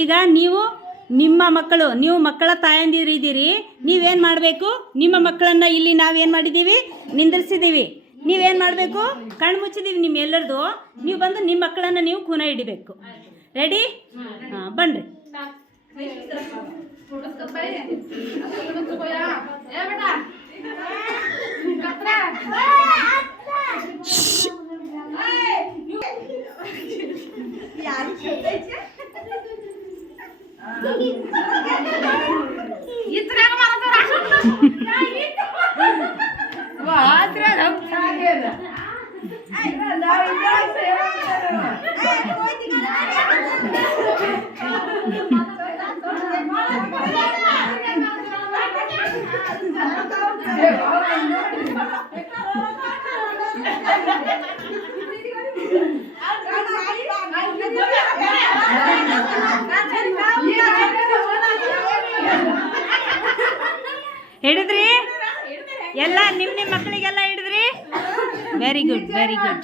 ಈಗ ನೀವು ನಿಮ್ಮ ಮಕ್ಕಳು, ನೀವು ಮಕ್ಕಳ ತಾಯಂದಿರು ಇದ್ದೀರಿ. ನೀವೇನು ಮಾಡಬೇಕು? ನಿಮ್ಮ ಮಕ್ಕಳನ್ನು ಇಲ್ಲಿ ನಾವೇನು ಮಾಡಿದ್ದೀವಿ? ನಿಂದಿರಿಸಿದ್ದೀವಿ. ನೀವೇನು ಮಾಡಬೇಕು? ಕಣ್ಣು ಮುಚ್ಚಿದ್ದೀವಿ ನಿಮ್ಮ ಎಲ್ಲರದು. ನೀವು ಬಂದು ನಿಮ್ಮ ಮಕ್ಕಳನ್ನು ನೀವು ಖೂನ ಹಿಡಿಬೇಕು. ರೆಡಿ? ಬನ್ನಿರಿ. ಹಿಡಿದ್ರಿ ಎಲ್ಲ? ನಿಮ್ಮ ಮಕ್ಕಳಿಗೆಲ್ಲ ಹಿಡಿದ್ರಿ? Very good, very good.